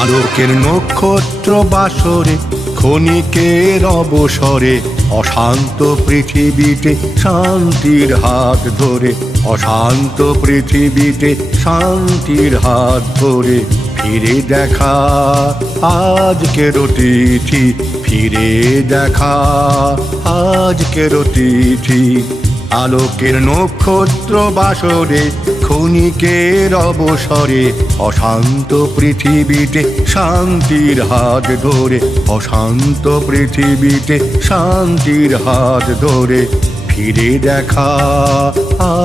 আলোকের নক্ষত্র বাসরে ক্ষণিকের অবসরে অশান্ত পৃথিবীতে শান্তির হাত ধরে, অশান্ত পৃথিবীতে শান্তির হাত ধরে ফিরে দেখা আজকের অতিথি, ফিরে দেখা আজকের অতিথি। আলোকের নক্ষত্র বাসরে ক্ষণিকের অবসরে অশান্ত পৃথিবীতে শান্তির হাত ধরে, অশান্ত পৃথিবীতে শান্তির হাত ধরে ফিরে দেখা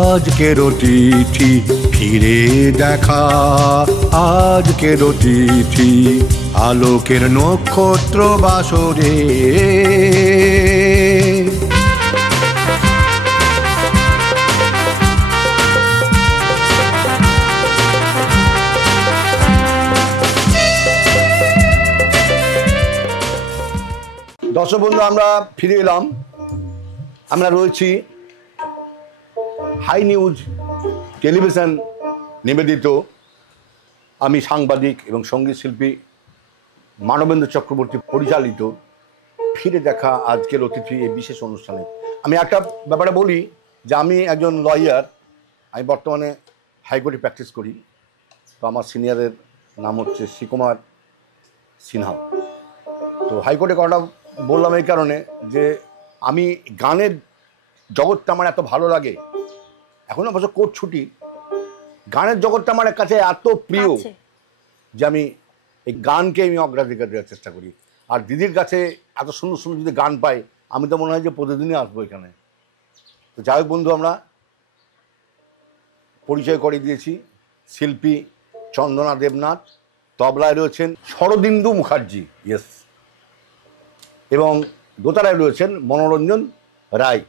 আজকের অতিথি, ফিরে দেখা আজকের অতিথি। আলোকের নক্ষত্র বাসরে। দর্শক বন্ধু, আমরা ফিরে এলাম। আমরা রয়েছি হাই নিউজ টেলিভিশন নিবেদিত, আমি সাংবাদিক এবং সঙ্গীত শিল্পী মানবেন্দ্র চক্রবর্তী পরিচালিত ফিরে দেখা আজকের অতিথি এই বিশেষ অনুষ্ঠানে। আমি একটা ব্যাপারে বলি যে আমি একজন লয়ার, আমি বর্তমানে হাইকোর্টে প্র্যাকটিস করি। তো আমার সিনিয়রের নাম হচ্ছে শ্রীকুমার সিনহা। তো হাইকোর্টে করাটা বললাম এই কারণে যে আমি গানের জগৎটা আমার এত ভালো লাগে, এখন অবশ্য কোর্ট ছুটি, গানের জগৎটা আমার কাছে এত প্রিয় যে আমি এই গানকে আমি অগ্রাধিকার দেওয়ার চেষ্টা করি। আর দিদির কাছে এত সুন্দর সুন্দর যদি গান পাই, আমি তো মনে হয় যে প্রতিদিনই আসবো এখানে। তো যাই হোক বন্ধু, আমরা পরিচয় করে দিয়েছি। শিল্পী চন্দনা দেবনাথ, তবলায় রয়েছেন শরদিন্দু মুখার্জি, ইয়েস, এবং দোতারায় রয়েছেন মনোরঞ্জন রায়।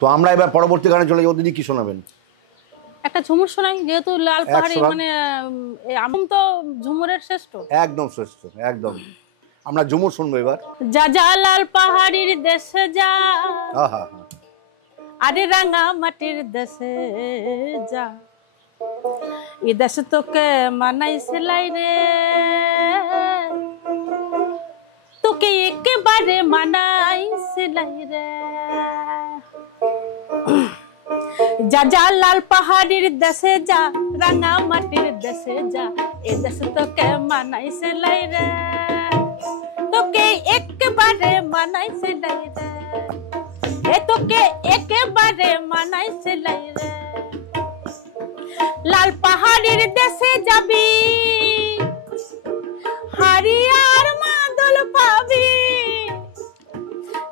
তো আমরা এবার পরবর্তী গানে চলে যাবো। দিদি কি শোনাবেন? একটা ঝুমুর শোনাই, যেহেতু লাল পাহাড়ি মানে আমি তো ঝুমুরের শ্রেষ্ঠ, একদম শ্রেষ্ঠ, একদম। আমরা ঝুমুর শুনবো এবার। যা যা লাল পাহাড়ির দেশে যা, আহা, আরে রাঙা মাটির দেশে যা, এই দেশে তোকে মানাই সেলাই রে, তোকে একেবারে মানাই সেলাই রে। যা যা লাল পাহাড়ির দেশে যা, রাঙা মাটির দেশে যা, এ দেশে তোকে মানাই সেলাই রে, তোকে একেবারে মানাই সেলাই রে, এ তোকে একেবারে মানাই সেলাই রে। লাল পাহাড়ির দেশে যাবি, হারিয়ার মাদল পাবি,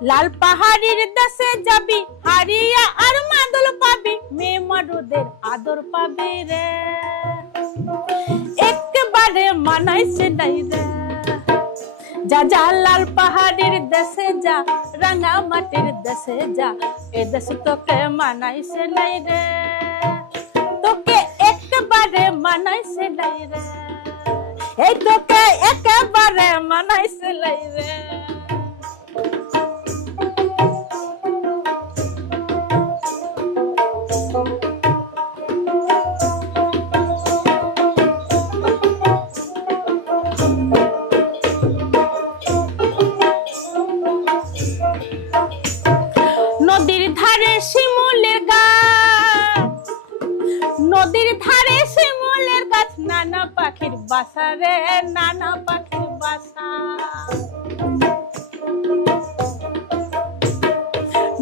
লাল পাহাড়ির দেশে যাবি, হারিয়া আর মাদল পাবি, মেয়ে মারুদের আদর পাবি রে, একেবারে মানাই সেলাই রে। যা যা লাল পাহাড়ির দেশে যা, রাঙা মাটির দেশে যা, এ দেশে তোকে মানাই সেলাই রে, তোকে একেবারে মানাই সেলাই রে, এই তোকে একেবারে মানাই সেলাই রে। নদীর ধারে শিমুলের গাছ, নদীর ধারে শিমুলের গাছ, নানা পাখির বাসা রে, নানা পাখির বাসা।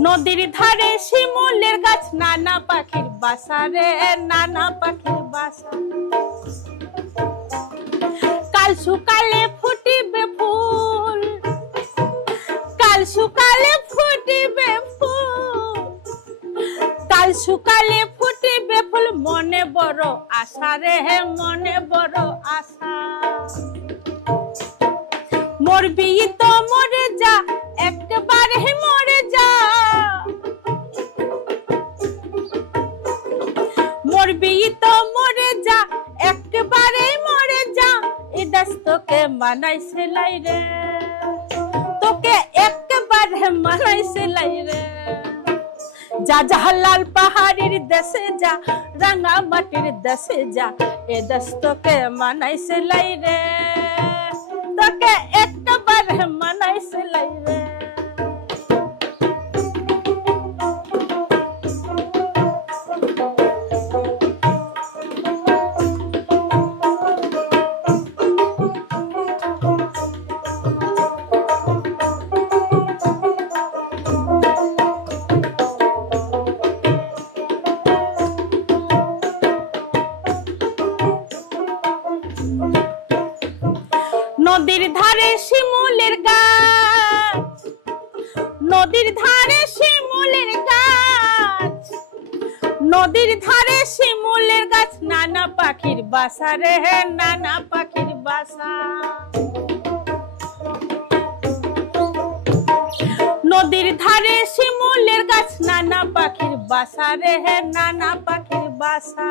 নদীর ধারে শিমুলের গাছ, নানা পাখির বাসা রে, নানা পাখির বাসা। কাল সকালে ফুটিবে ফুল, কাল সকালে ফুটিবে ফুল, কাল সকালে ফুটিবে ফুল, মনে বড় আশা রে, মনে বড় আশা। মরবি তো মরে যা, একবারে মরে যা, মরবি তো মরে যা, একবারে মরে যা, এ দেশ তোকে মানাই সেলাই রে, তোকে একেবারে মানাই সেলাই রে। যা যা লাল পাহাড়ির দেশে যা, রাঙা মাটির দেশে যা, এ দেশ তোকে মানাইছে লাই রে, তোকে একবারে মানাইছে লাই রে। নদীর ধারে শিমুলের গাছ, নদীর ধারে শিমুলের গাছ, নদীর ধারে শিমুলের গাছ, নানা পাখির বাসা রে, নানা পাখির বাসা। নদীর ধারে শিমুলের গাছ, নানা পাখির বাসা রে, নানা পাখির বাসা।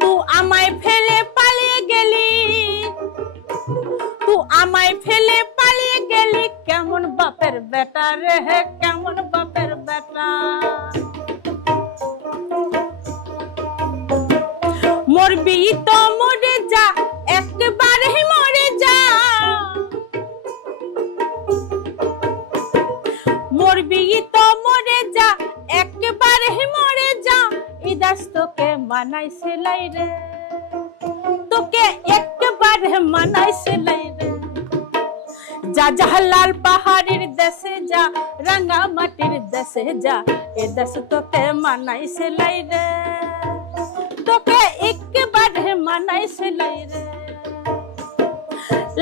তুই আমায় ফেলে পালিয়ে গেলি, তুই আমায় ফেলে পালিয়ে গেলি, কেমন বাপের বেটা রে, কেমন বাপের বেটা। মরবি তো মরে যা, একবারে মরে যা, মরবি তো মরে যা, একবারে মরে যা, এই দেশ তোকে মানাইছে লাই রে, তোকে একবারে মানাইছে লাই রে। যা যা লাল পাহাড়ির দেশে যা, রাঙা মাটির দেশে যা, এ দেশ তোকে মানাইছে লাই রে, তোকে একবারে মানাইছে লাই রে।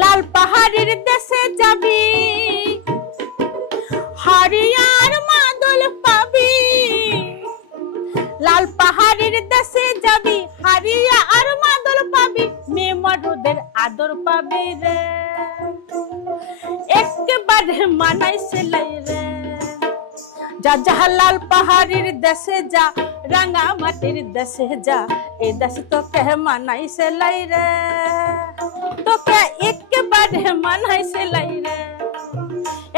লাল পাহাড়ির দেশে যাবি, হারিয়ার মাদল পাবি, লাল পাহাড়ির দেশে যাবি, হারিয়া আর মাদল পাবি, মেয়ে মারুদের আদর পাবি রে, একবারে মানাইছে লাই রে। যা যা লাল পাহাড়ির দেশে যা, রাঙা মাটির দেশে যা, এ দেশ তোকে মানাইছে লাই রে, তোকে একবারে মানাইছে লাই রে,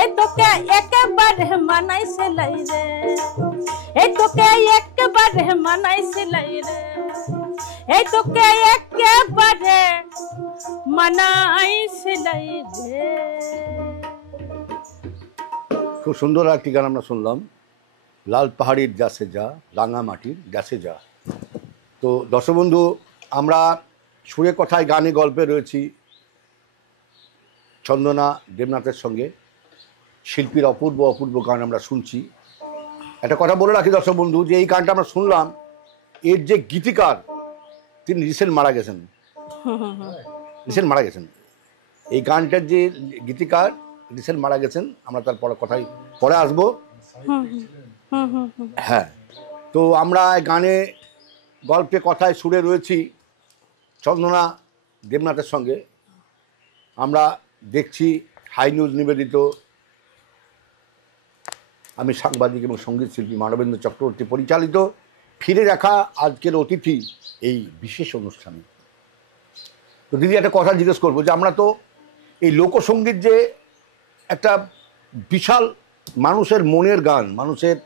এ তোকে একবারে মানাইছে লাই রে, এ তোকে একবারে মানাইছে লাই রে, এ তোকে একবারে মানাইছে লাই রে। খুব সুন্দর একটি গান আমরা শুনলাম, লাল পাহাড়ির দেশে যা, রাঙা মাটির দেশে যা। তো দর্শক বন্ধু, আমরা সুরে কথায় গানে গল্পে রয়েছি চন্দনা দেবনাথের সঙ্গে। শিল্পীর অপূর্ব অপূর্ব গান আমরা শুনছি। একটা কথা বলে রাখি দর্শক বন্ধু, যে এই গানটা আমরা শুনলাম, এর যে গীতিকার তিনি রিসেন্ট মারা গেছেন, রিসেন্ট মারা গেছেন। এই গানটার যে গীতিকার রিসেন্ট মারা গেছেন, আমরা তার কথাই পরে আসবো। হ্যাঁ, তো আমরা গানে গল্পে কথায় সুরে রয়েছি চন্দনা দেবনাথের সঙ্গে। আমরা দেখছি হাই নিউজ নিবেদিত, আমি সাংবাদিক এবং সঙ্গীত শিল্পী মানবেন্দ্র চক্রবর্তী পরিচালিত ফিরে দেখা আজকের অতিথি এই বিশেষ অনুষ্ঠানে। তো দিদি, একটা কথা জিজ্ঞেস করবো, যে আমরা তো এই লোকসঙ্গীত যে একটা বিশাল মানুষের মনের গান, মানুষের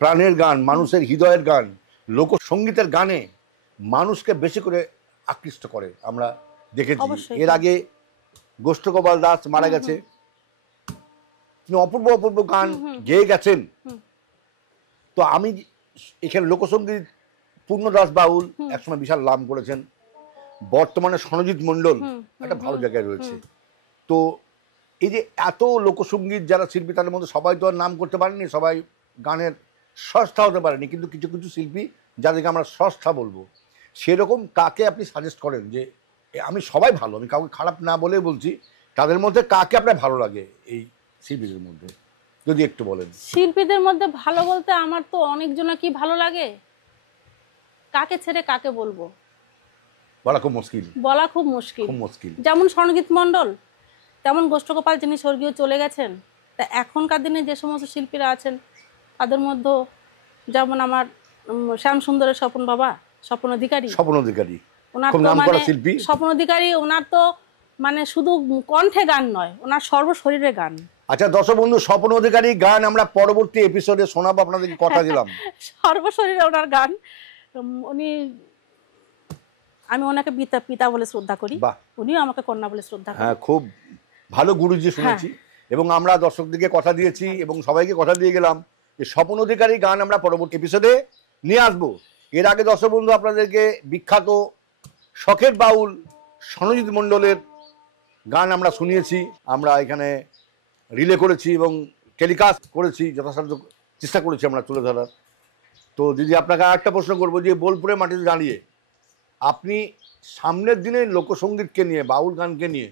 প্রাণের গান, মানুষের হৃদয়ের গান, লোকসঙ্গীতের গানে মানুষকে বেশি করে আকৃষ্ট করে আমরা দেখেছি। এর আগে গোষ্ঠগোপাল দাস মারা গেছে, তিনি অপূর্ব অপূর্ব গান গেয়ে গেছেন। তো আমি এখানে লোকসঙ্গীত পূর্ণদাস বাউল একসময় বিশাল নাম করেছেন, বর্তমানে সনজিৎ মণ্ডল একটা ভালো জায়গায় রয়েছে। তো এই যে এত লোকসঙ্গীত যারা শিল্পী, তাদের মধ্যে সবাই তো আর নাম করতে পারেনি, সবাই গানের স্রষ্টা হতে পারেনি, কিন্তু কিছু কিছু শিল্পী যাদেরকে আমরা স্রষ্টা বলবো, সেরকম কাকে আপনি সাজেস্ট করেন? যে আমি সবাই ভালো, আমি কাউকে খারাপ না বলে বলছি, তাদের মধ্যে কাকে আপনার ভালো লাগে এই শিল্পীদের মধ্যে, যদি একটু বলেন। শিল্পীদের মধ্যে ভালো বলতে আমার তো অনেকজনকে ভালো লাগে, কাকে ছেড়ে কাকে বলবো বলা খুব মুশকিল, বলা খুব মুশকিল। যেমন সনজিৎ মণ্ডল, তেমন গোষ্ঠগোপাল, যিনি স্বর্গীয় চলে গেছেন। তা এখনকার দিনে যে সমস্ত শিল্পীরা আছেন, তাদের মধ্যে যেমন আমার শ্যাম সুন্দরের স্বপন বাবা, স্বপন অধিকারী, ওনার তো মানে স্বপন অধিকারী, ওনার তো মানে শুধু কণ্ঠে গান নয়, ওনার সর্বশরীরে গান। আচ্ছা দর্শক বন্ধু, স্বপন অধিকারী গান আমরা পরবর্তী এপিসোডে শোনাবো, আপনাদেরকে কথা দিলাম। সর্বশরীরে ওনার গান, উনি, আমি ওনাকে পিতা পিতা বলে শ্রদ্ধা করি, উনিও আমাকে কন্যা বলে শ্রদ্ধা করেন। হ্যাঁ, খুব ভালো গুরুজি শুনেছি। এবং আমরা দর্শকদেরকে কথা দিয়েছি এবং সবাইকে কথা দিয়ে গেলাম যে স্বপন অধিকারী গান আমরা পরবর্তী এপিসোডে নিয়ে আসবো। এর আগে দর্শক বন্ধু আপনাদেরকে বিখ্যাত শখের বাউল সনজিৎ মণ্ডলের গান আমরা শুনিয়েছি, আমরা এখানে রিলে করেছি এবং টেলিকাস্ট করেছি, যথাসাধ্য চেষ্টা করেছি আমরা তুলে ধরার। তো দিদি আপনাকে আরেকটা প্রশ্ন করবো যে বোলপুরের মাটিতে দাঁড়িয়ে আপনি সামনের দিনে লোকসঙ্গীতকে নিয়ে, বাউল গানকে নিয়ে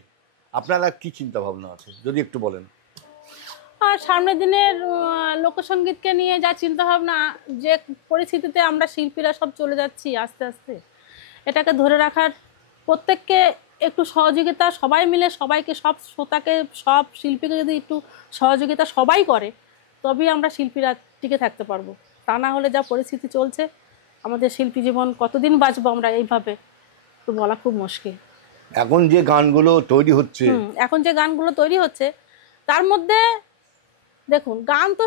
আপনারা কি চিন্তা ভাবনা আছে যদি একটু বলেন? আর সামনের দিনের লোকসঙ্গীতকে নিয়ে যা চিন্তা ভাবনা, যে পরিস্থিতিতে আমরা শিল্পীরা সব চলে যাচ্ছি আস্তে আস্তে, এটাকে ধরে রাখার প্রত্যেককে একটু সহযোগিতা, সবাই মিলে সবাইকে, সব শ্রোতাকে, সব শিল্পীকে যদি একটু সহযোগিতা সবাই করে, তবেই আমরা শিল্পীরা টিকে থাকতে পারবো। তা না হলে যা পরিস্থিতি চলছে, আমাদের শিল্পী জীবন কতদিন বাঁচবো আমরা এইভাবে, তো বলা খুব মুশকিল। এখন যে গানগুলো তৈরি হচ্ছে, তার মধ্যে দেখুন, গান তো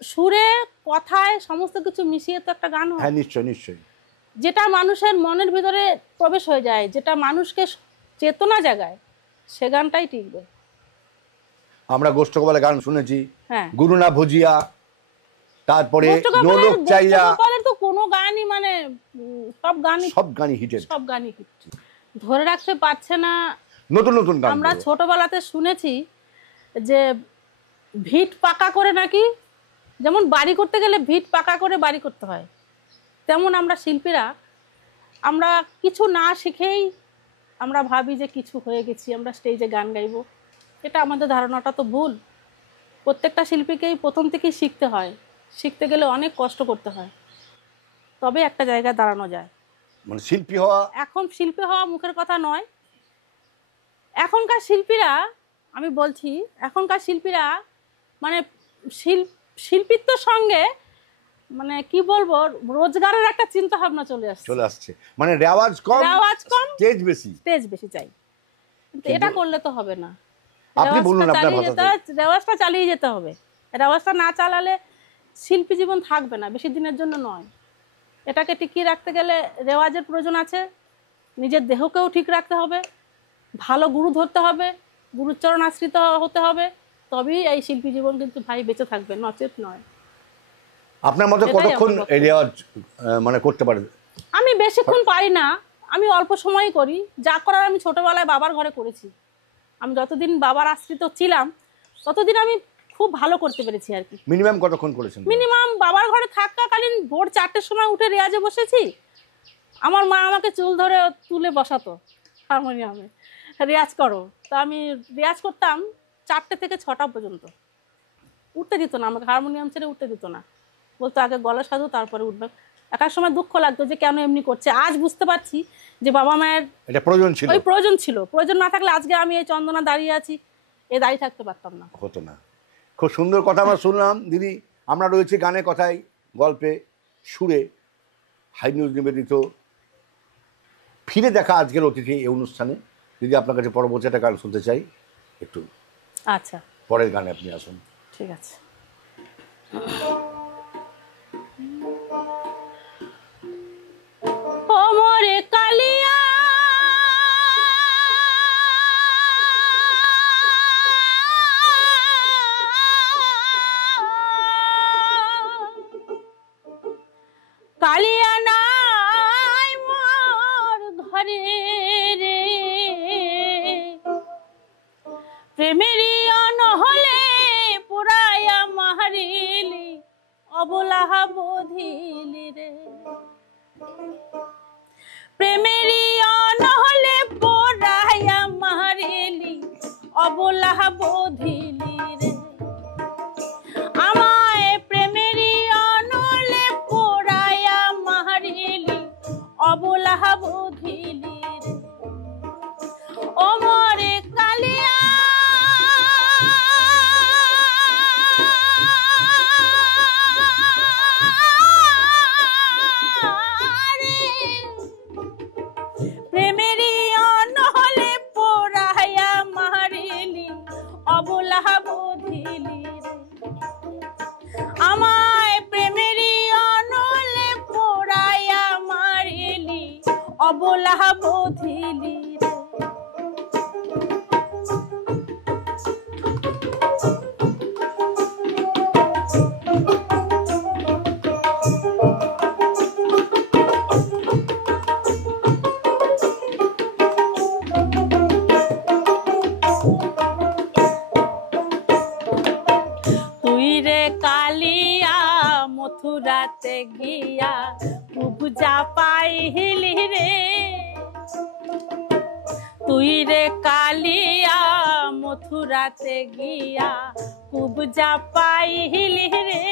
সুরে কথায় সমস্ত কিছু মিশিয়ে তো একটা গান হয়। হ্যাঁ, নিশ্চয়ই নিশ্চয়ই। যেটা মানুষের মনের ভিতরে প্রবেশ হয়ে যায়, যেটা মানুষকে চেতনা জাগায়, সে গানটাই টিকবে। আমরা গোষ্ঠ গোপালের গান শুনেছি, হ্যাঁ, গুরুনা ভুজিয়া, তারপরে নোলক চাইয়া, তো কোনো গানই মানে সব গানই হিট ধরে রাখতে পারছে না। নতুন নতুন গান আমরা ছোটবেলাতে শুনেছি যে ভিট পাকা করে নাকি, যেমন বাড়ি করতে গেলে ভিট পাকা করে বাড়ি করতে হয়, তেমন আমরা শিল্পীরা, আমরা কিছু না শিখেই আমরা ভাবি যে কিছু হয়ে গেছি, আমরা স্টেজে গান গাইবো। এটা আমাদের ধারণাটা তো ভুল। প্রত্যেকটা শিল্পীকেই প্রথম থেকেই শিখতে হয়, শিখতে গেলে অনেক কষ্ট করতে হয়, তবে একটা জায়গায় দাঁড়ানো যায়। মানে শিল্পী হওয়া, এখন শিল্পী হওয়া মুখের কথা নয়। এখনকার শিল্পীরা, আমি বলছি, এখনকার শিল্পীরা মানে শিল্পীত্বের সঙ্গে মানে কি বলবো, রোজগারের একটা চিন্তা ভাবনা চলে আসছে। মানে রেওয়াজ কম, স্টেজ বেশি চাই। এটা করলে তো হবে না। আপনি বলুন আপনার ভাষাতে। রেওয়াজটা চালিয়ে যেতে হবে। রেওয়াজটা না চালালে শিল্পী জীবন থাকবে না, বেশি দিনের জন্য নয়। এটাকে টিকিয়ে রাখতে গেলে রেওয়াজের প্রয়োজন আছে, নিজের দেহকেও ঠিক রাখতে হবে, ভালো গুরু ধরতে হবে, গুরুচরণ আশ্রিত হতে হবে, তবেই এই শিল্পী জীবন কিন্তু ভাই বেঁচে থাকবে, নচেত নয়। আপনার মতে কতক্ষণ রেওয়াজ মানে করতে পারে? আমি বেশিক্ষণ পারি না, আমি অল্প সময়ই করি। যা করার আমি ছোটবেলায় বাবার ঘরে করেছি। আমি যতদিন বাবার আশ্রিত ছিলাম ততদিন আমি খুব ভালো করতে পেরেছি আর কি। মিনিমাম কতক্ষণ করেছেন? মিনিমাম বাবার ঘরে থাকাকালীন ভোর 4টের সময় উঠে রেয়াজে বসেছি। আমার মা আমাকে চুল ধরে তুলে বসাতো হারমোনিয়ামে, রেয়াজ করো। তা আমি রেয়াজ করতাম 4টে থেকে 6টা পর্যন্ত। উঠতে দিত না আমাকে, হারমোনিয়াম ছেড়ে উঠতে দিত না, বলতো আগে গলা সাধু তারপরে উঠবে। একার সময় দুঃখ লাগতো যে কেন এমনি করছে। আজ বুঝতে পারছি যে বাবা মায়ের এটা প্রয়োজন ছিল, ওই প্রয়োজন ছিল। প্রয়োজন না থাকলে আজকে আমি এই চন্দনা দাঁড়িয়ে আছি, এ দাঁড়িয়ে থাকতে পারতাম না, হতো না। খুব সুন্দর কথা আমরা শুনলাম দিদি। আমরা রয়েছি গানে, কথায়, গল্পে, সুরে, হাই নিউজ নিবেদিত ফিরে দেখা আজকের অতিথি এই অনুষ্ঠানে। দিদি আপনার কাছে পরবর্তী একটা গান শুনতে চাই, একটু আচ্ছা পরের গানে আপনি আসুন। ঠিক আছে। ওমরে কালিয়া কালিয়া নাই মোর ঘরে রে, প্রেমেরই অনহলে পুরায়া মারিলি, অবলাহা বধিলি রে। প্রেমেরই অনহলে পুরায়া মারিলি, অবলাহা বধিলি রে। আমায় প্রেমেরই অনহলে পুরায়া মারিলি, অবলাহা বধিলি রে। ভোলা বুঝিলি রে। তুই রে কালিয়া মথুরাতে গিয়া পূজা পাইলি রে। তুই রে কালিয়া মথুরাতে গিয়া পূজা পাইলি রে।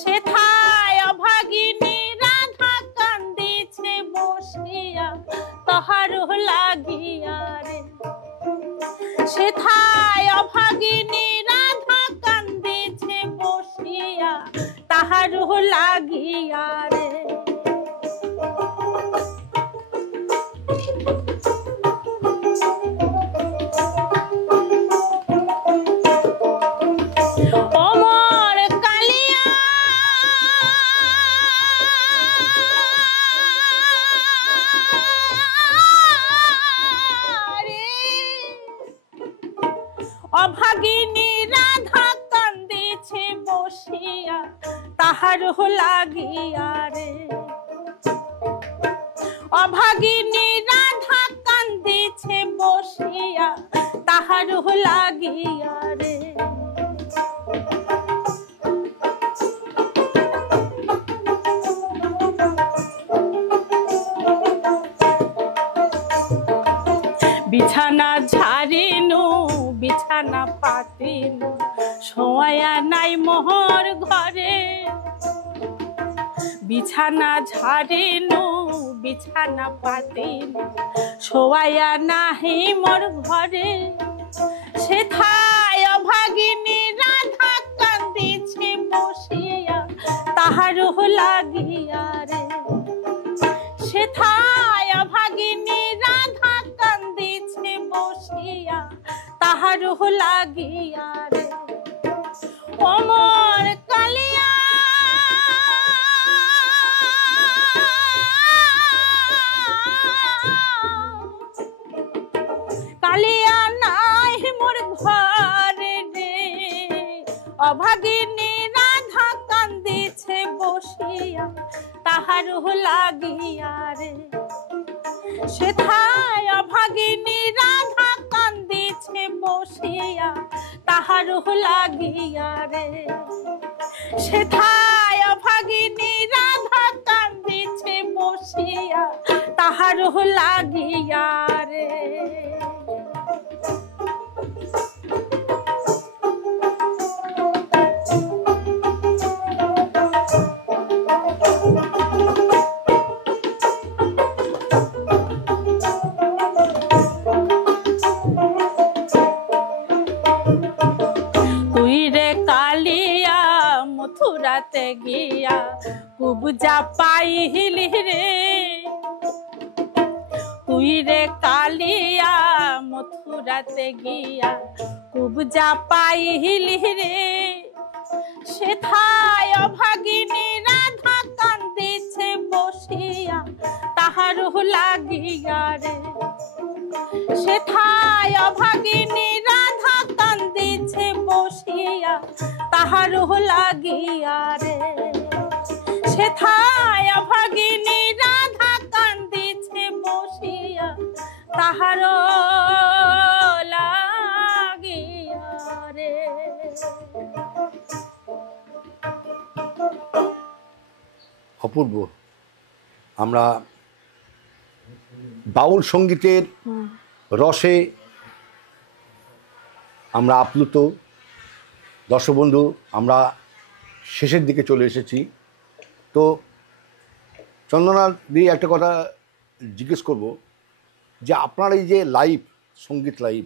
সেথায় অভাগিনী রাধা কান্দিছে বসিয়া তাহার লাগিয়া রে। সেথায় অভাগিনী রাধা কান্দিছে বসিয়া তাহার লাগিয়া রে। অমর কালিয়া অভাগিনী রাধা কান্দিছে বসিয়া তাহার লাগিয়া রে। অভাগিনী রাধা কান্দিছে বসিয়া তাহার লাগিয়া রে। বিছানা ঝাড়িনু বিছানা পাতিনু শোয়া নাই মোহর ঘরে। বিছানা ঝাড়িনু বিছানা পাতিনু শোয়া নাহি মোর ঘরে। সেথায় অভাগিনী রাধা কান্দিছে বসিয়া তাহার লাগিয়া রে। সেথায় অভাগিনী রাধা কান্দিছে বসিয়া তাহার লাগিয়া রে। অমর কালিয়া কালিয়া নাই মোর ঘরে রে। অভাগিনী রাধা কান্দিছে বসিয়া তাহার লাগিয়া রে। সেথায় অভাগিনী রাধা কান্দিছে বসিয়া তাহার লাগিয়া রে। সেথায় অভাগিনী রাধা কান্দিছে বসিয়া তাহার লাগিয়া রে। তুই রে কালিয়া মথুরাতে গিয়া পূজা পাইলি রে। তুই রে কালিয়া মথুরাতে গিয়া পূজা পাইলি রে। সেথায় অভাগিনী রাধা কান্দিছে বসিয়া তাহার লাগিয়া রে। সেথায় অভাগিনী রাধা কান্দিছে বসিয়া তাহার লাগিয়া রে। সেথায় অভাগিনী রাধা কান্দিছে বসিয়া তাহার লাগিয়া রে। অপূর্ব। আমরা বাউল সঙ্গীতের রসে আমরা আপ্লুত। দর্শক বন্ধু, আমরা শেষের দিকে চলে এসেছি। তো চন্দনা দিয়ে একটা কথা জিজ্ঞেস করব যে আপনার এই যে লাইভ সঙ্গীত লাইভ,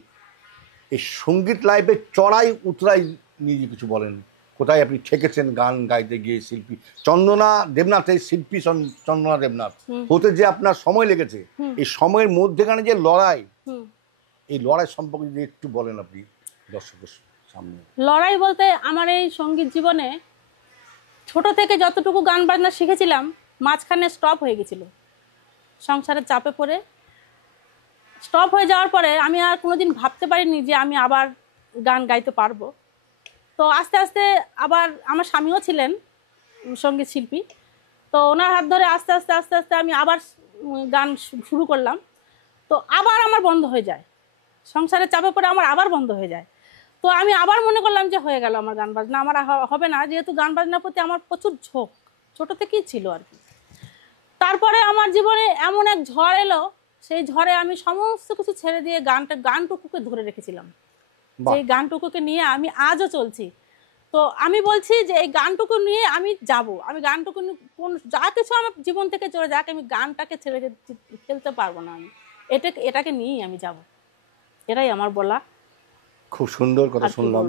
এই সঙ্গীত লাইভে চড়াই উতরাই নিয়ে কিছু বলেন। কোথায় আপনি ঠেকেছেন গান গাইতে গিয়ে? শিল্পী চন্দনা দেবনাথ, এই শিল্পী চন্দনা দেবনাথ হতে যে আপনার সময় লেগেছে, এই সময়ের মধ্যেখানে যে লড়াই, এই লড়াই সম্পর্কে যদি একটু বলেন আপনি দর্শকের সামনে। লড়াই বলতে আমার এই সঙ্গীত জীবনে ছোট থেকে যতটুকু গান বাজনা শিখেছিলাম মাঝখানে স্টপ হয়ে গেছিল। সংসারের চাপে পড়ে স্টপ হয়ে যাওয়ার পরে আমি আর কোনোদিন ভাবতে পারিনি যে আমি আবার গান গাইতে পারবো। তো আস্তে আস্তে আবার আমার স্বামীও ছিলেন সঙ্গীত শিল্পী, তো ওনার হাত ধরে আস্তে আস্তে আস্তে আস্তে আমি আবার গান শুরু করলাম। তো আবার আমার বন্ধ হয়ে যায়, সংসারের চাপে পড়ে আমার আবার বন্ধ হয়ে যায়। তো আমি আবার মনে করলাম যে হয়ে গেল আমার গান বাজনা, আমার হবে না, যেহেতু গান বাজনার প্রতি আমার প্রচুর ঝোঁক ছোটো থেকেই ছিল আর কি। তারপরে আমার জীবনে এমন এক ঝড় এলো, সেই ঝড়ে আমি সমস্ত কিছু ছেড়ে দিয়ে গানটুকুকে ধরে রেখেছিলাম, যে এই গানটুকুকে নিয়ে আমি আজও চলছি। তো আমি বলছি যে এই গানটুকু নিয়ে আমি যাব, আমি গানটুকু কোন যা কিছু আমার জীবন থেকে চলে যাক, আমি গানটাকে ছেড়ে ফেলতে পারবো না, আমি এটাকে নিয়েই আমি যাব, এটাই আমার বলা। খুব সুন্দর কথা শুনলাম।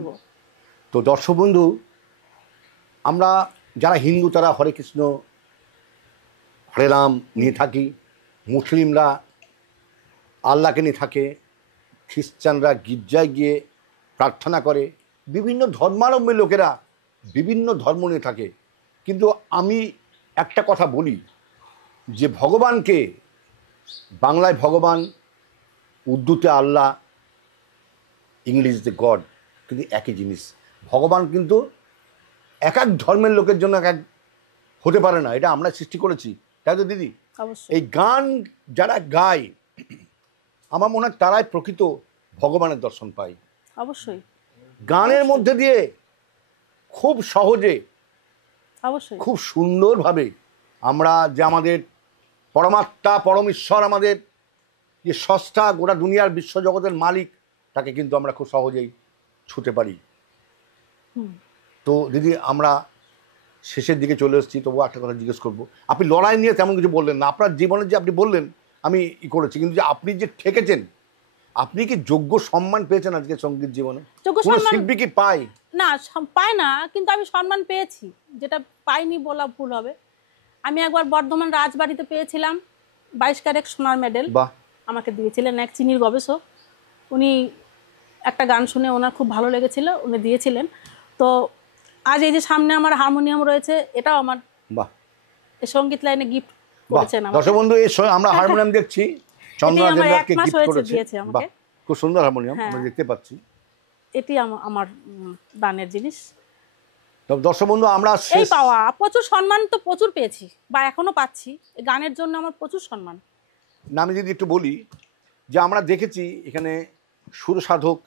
তো দর্শক বন্ধু, আমরা যারা হিন্দু তারা হরে কৃষ্ণ হরে রাম নিয়ে থাকি, মুসলিমরা আল্লাহকে নিয়ে থাকে, খ্রিস্টানরা গির্জায় গিয়ে প্রার্থনা করে, বিভিন্ন ধর্মাবলম্বী লোকেরা বিভিন্ন ধর্ম নিয়ে থাকে। কিন্তু আমি একটা কথা বলি যে ভগবানকে, বাংলায় ভগবান, উর্দুতে আল্লাহ, ইংরেজিতে গড, কিন্তু একই জিনিস। ভগবান কিন্তু এক এক ধর্মের লোকের জন্য এক এক হতে পারে না, এটা আমরা সৃষ্টি করেছি, তাই তো দিদি? এই গান যারা গায় আমার মনে হয় তারাই প্রকৃত ভগবানের দর্শন পায়। অবশ্যই গানের মধ্যে দিয়ে খুব সহজে, অবশ্যই খুব সুন্দরভাবে আমরা যে আমাদের পরমাত্মা, পরমেশ্বর, আমাদের যে স্রষ্টা, গোটা দুনিয়ার বিশ্বজগতের মালিক, তাকে কিন্তু আমরা খুব সহজেই ছুঁতে পারি। তো দিদি আমরা শেষের দিকে চলে এসেছি, তবু একটা কথা জিজ্ঞেস করবো। আপনি লড়াই নিয়ে তেমন কিছু বললেন না, আপনার জীবনে যে আপনি বললেন আমি করেছি, কিন্তু যে আপনি যে ঠেকেছেন, আপনি কি যোগ্য সম্মান পেয়েছেন আজকে সঙ্গীত জীবনে? কোন শিল্পী কি পায় না? পায় না, কিন্তু আমি সম্মান পেয়েছি, যেটা পাইনি বলা ভুল হবে। আমি একবার বর্ধমান রাজবাড়িতে পেয়েছিলাম 22 ক্যারেট সোনার মেডেল, আমাকে দিয়েছিলেন এক চিনির গবেষক। উনি একটা গান শুনে ওনার খুব ভালো লেগেছিল, উনি দিয়েছিলেন। তো আজ এই যে সামনে আমার হারমোনিয়াম রয়েছে, এটাও আমার এই সঙ্গীত লাইনে গিফট করেছেন আমাকে। দর্শক বন্ধু, আমরা হারমোনিয়াম দেখছি, চন্দ্রনাথ দেবনাথকে গিফট করেছে। বাহ, খুব সুন্দর হারমোনিয়াম আমরা দেখতে পাচ্ছি। এটি আমার দানের জিনিস। তো দর্শক বন্ধু, আমরা এই পাওয়া প্রচুর সম্মান তো প্রচুর পেয়েছি, বা এখনো পাচ্ছি, গানের জন্য আমার প্রচুর সম্মান। না, আমি যদি একটু বলি যে আমরা দেখেছি এখানে সুর সাধক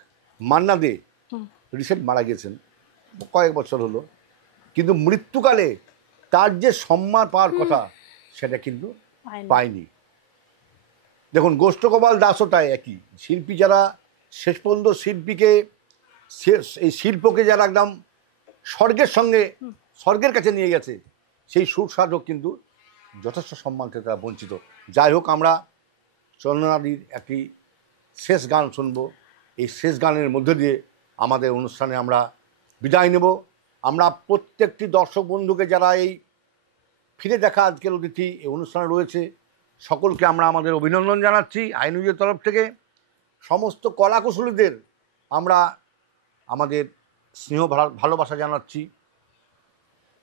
মান্না দে রিসেন্ট মারা গেছেন, কয়েক বছর হলো, কিন্তু মৃত্যুকালে তার যে সম্মান পাওয়ার কথা সেটা কিন্তু পায়নি। দেখুন, গোষ্ঠগোপাল দাসও তাই একই। শিল্পী যারা শেষ পর্যন্ত শিল্পীকে, এই শিল্পকে যারা একদম স্বর্গের কাছে নিয়ে গেছে, সেই সুর সাধক কিন্তু যথেষ্ট সম্মান থেকে তারা বঞ্চিত। যাই হোক, আমরা চন্দ্রনাথীর একটি শেষ গান শুনবো। এই শেষ গানের মধ্যে দিয়ে আমাদের অনুষ্ঠানে আমরা বিদায় নেব। আমরা প্রত্যেকটি দর্শক বন্ধুকে যারা এই ফিরে দেখা আজকের অতিথি এই অনুষ্ঠানে রয়েছে, সকলকে আমরা আমাদের অভিনন্দন জানাচ্ছি আইনুজের তরফ থেকে। সমস্ত কলাকুশলীদের আমরা আমাদের স্নেহ ভালোবাসা জানাচ্ছি।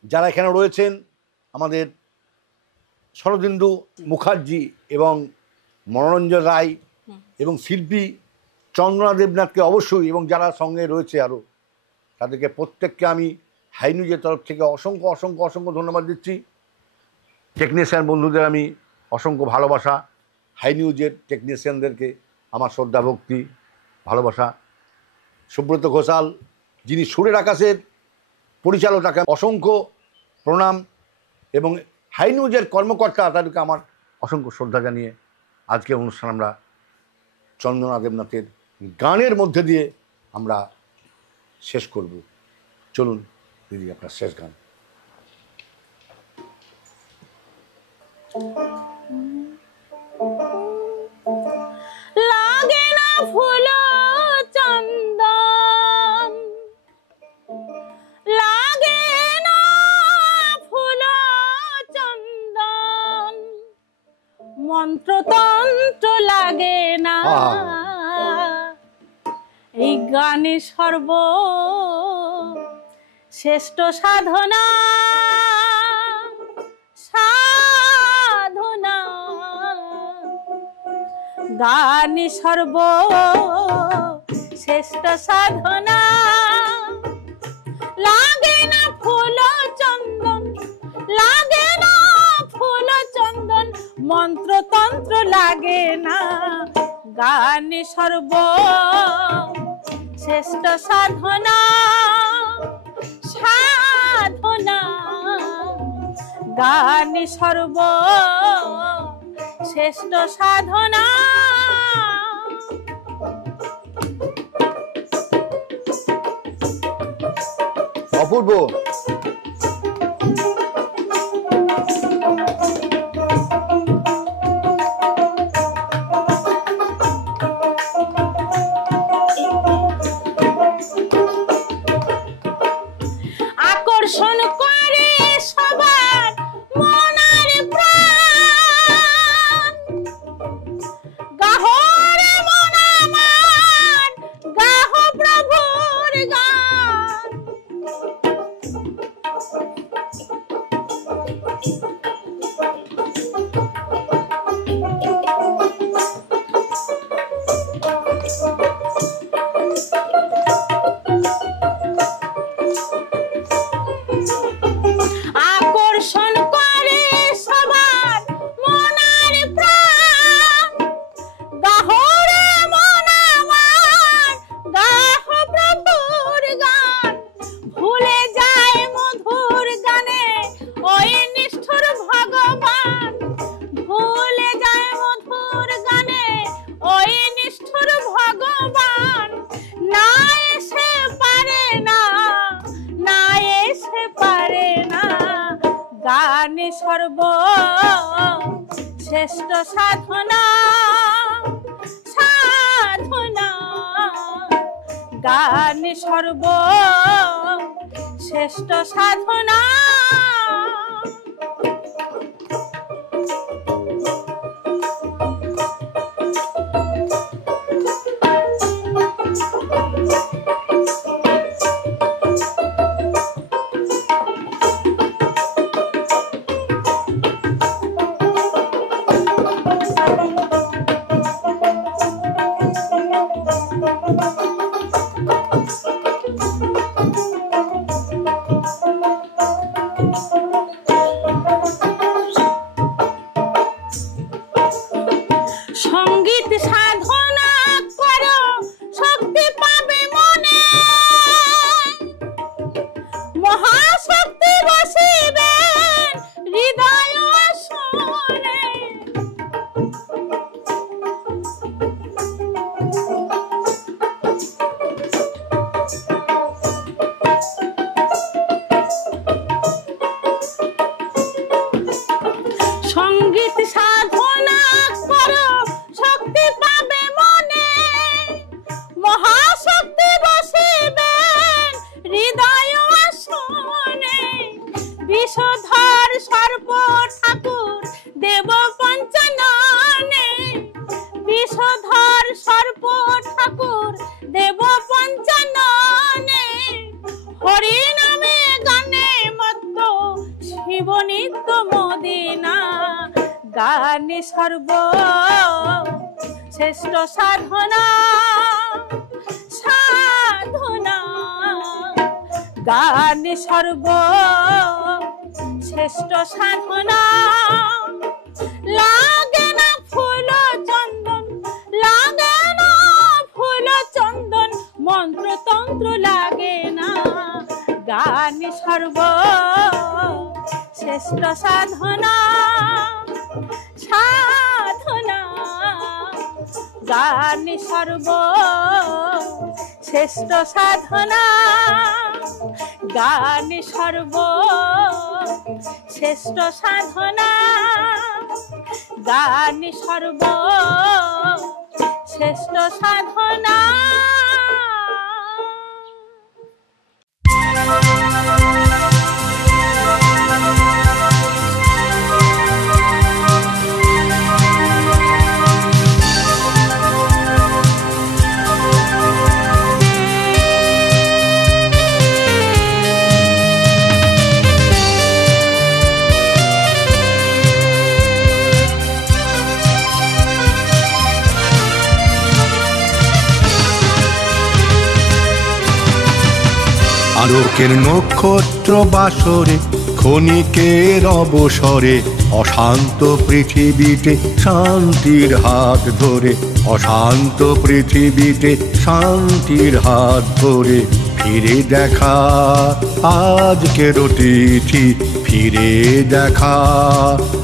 যারা এখানে রয়েছেন, আমাদের শরদিন্দু মুখার্জি এবং মনোরঞ্জন রায় এবং শিল্পী চন্দ্রনাথ দেবনাথকে অবশ্যই, এবং যারা সঙ্গে রয়েছে আরও, তাদেরকে প্রত্যেককে আমি হাই নিউজের তরফ থেকে অসংখ্য অসংখ্য অসংখ্য ধন্যবাদ দিচ্ছি। টেকনিশিয়ান বন্ধুদের আমি অসংখ্য ভালোবাসা, হাই নিউজের টেকনিশিয়ানদেরকে আমার শ্রদ্ধা ভক্তি ভালোবাসা। সুব্রত ঘোষাল, যিনি সুরের আকাশের পরিচালক, তাকে অসংখ্য প্রণাম, এবং হাই নিউজের কর্মকর্তা, তাদেরকে আমার অসংখ্য শ্রদ্ধা জানিয়ে আজকের অনুষ্ঠান আমরা চন্দ্রনাথ দেবনাথের গানের মধ্যে দিয়ে আমরা শেষ করব। চলুন দিদি, আপনার শেষ গান। লাগে না ফুল চন্দন, লাগে না ফুল চন্দন, মন্ত্রতন্ত্র লাগে না, এই গানে শ্রেষ্ঠ সাধনা, সাধনা গানই সর্ব শ্রেষ্ঠ সাধনা। লাগে না ফুল চন্দন, লাগে না ফুল চন্দন, মন্ত্রতন্ত্র লাগে না, গানই সর্ব শ্রেষ্ঠ সাধনা। সাধনা গানই সর্ব শ্রেষ্ঠ সাধনা। অপূর্ব। আকর্ষণ করে সবার মন আর প্রাণ, গাহো রে মন আমার, গাহো প্রভুর গান। আকর্ষণ করে সবার মন আর প্রাণ, গাহো রে মন আমার, গাহো প্রভুর গান। ভুলে যায় মধুর গানে ওই নিষ্ঠুর ভগবান, ভুলে যায় মধুর গানে ওই নিষ্ঠুর ভগবান। না এসে পারে না, না এসে পারে না, গানে সর্ব শ্রেষ্ঠ সাধনা। সাধনা গানে সর্ব শ্রেষ্ঠ সাধনা। সঙ্গীত সাধনা করো, শক্তি পাবে মনে, মহাশক্তি বসিবেন হৃদয় আসনে। সঙ্গীত সাধনা করো, শক্তি পাবে মনে, মহাশক্তি বসিবেন হৃদয় আসনে। বিষধর সর্প ঠাকুর দেব পঞ্চাননে, বিষধর সর্প ঠাকুর দেব পঞ্চাননে। হরি নামে গানে মত্ত শিব নিত্য মদিনা, গানে সর্ব শ্রেষ্ঠ সাধনা। সাধনা গানে সর্ব শ্রেষ্ঠ সাধনা। লাগে না ফুল চন্দন, লাগে না ফুল চন্দন, মন্ত্রতন্ত্র লাগে না, গানে সর্ব শ্রেষ্ঠ সাধনা। সাধনা গানে সর্ব শ্রেষ্ঠ সাধনা। গানে সর্ব শ্রেষ্ঠ সাধনা। গানে সর্ব শ্রেষ্ঠ সাধনা। আলোকের নক্ষত্র বাসরে ক্ষণিকের অবসরে অশান্ত পৃথিবীতে শান্তির হাত ধরে, অশান্ত পৃথিবীতে শান্তির হাত ধরে ফিরে দেখা আজকের অতিথি, ফিরে দেখা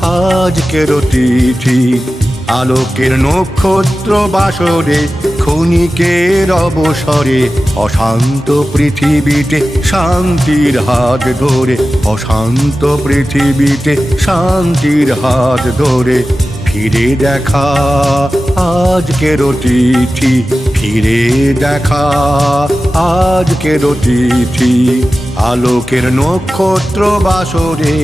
আজকের অতিথি। আলোকের নক্ষত্র বাসরে ক্ষণিকের অবসরে অশান্ত পৃথিবীতে শান্তির হাত ধরে, অশান্ত পৃথিবীতে শান্তির হাত ধরে ফিরে দেখা আজকের অতিথি, ফিরে দেখা আজকের অতিথি। আলোকের নক্ষত্র বাসরে